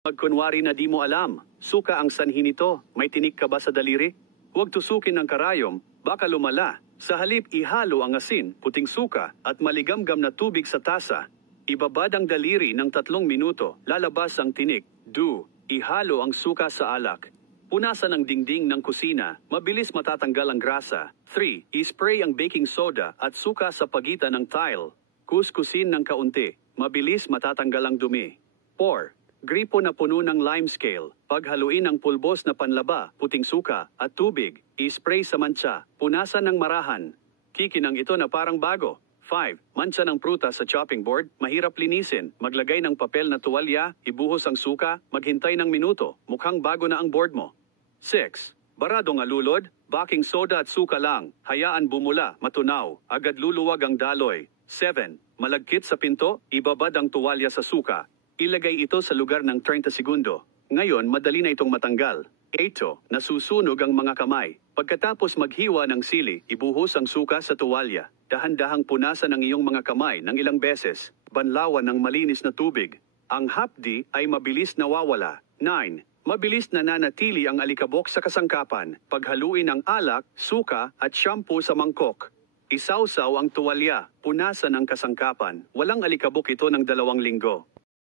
Magkunwari na di mo alam, suka ang sanhi nito, may tinik ka ba sa daliri? Huwag tusukin ng karayom, baka lumala. Sa halip ihalo ang asin, puting suka, at maligamgam na tubig sa tasa. Ibabad ang daliri ng 3 minuto, lalabas ang tinik. Ihalo ang suka sa alak. Punasan ang dingding ng kusina, mabilis matatanggal ang grasa. 3. Ispray ang baking soda at suka sa pagitan ng tile. Kuskusin ng kaunti, mabilis matatanggal ang dumi. 4. Gripo na puno ng lime scale. Paghaluin ang pulbos na panlaba, puting suka, at tubig. Ispray sa mantsa. Punasan ng marahan. Kikinang ito na parang bago. 5. Mantsa ng prutas sa chopping board. Mahirap linisin. Maglagay ng papel na tuwalya. Ibuhos ang suka. Maghintay ng minuto. Mukhang bago na ang board mo. 6. Baradong alulod. Baking soda at suka lang. Hayaan bumula, matunaw. Agad luluwag ang daloy. 7. Malagkit sa pinto. Ibabad ang tuwalya sa suka. Ilagay ito sa lugar ng 30 segundo. Ngayon, madali na itong matanggal. 8. Nasusunog ang mga kamay. Pagkatapos maghiwa ng sili, ibuhos ang suka sa tuwalya. Dahan-dahang punasan ang iyong mga kamay ng ilang beses. Banlawan ng malinis na tubig. Ang hapdi ay mabilis nawawala. 9. Mabilis na nanatili ang alikabok sa kasangkapan. Paghaluin ang alak, suka at shampoo sa mangkok. Isawsaw ang tuwalya. Punasan ang kasangkapan. Walang alikabok ito ng 2 linggo.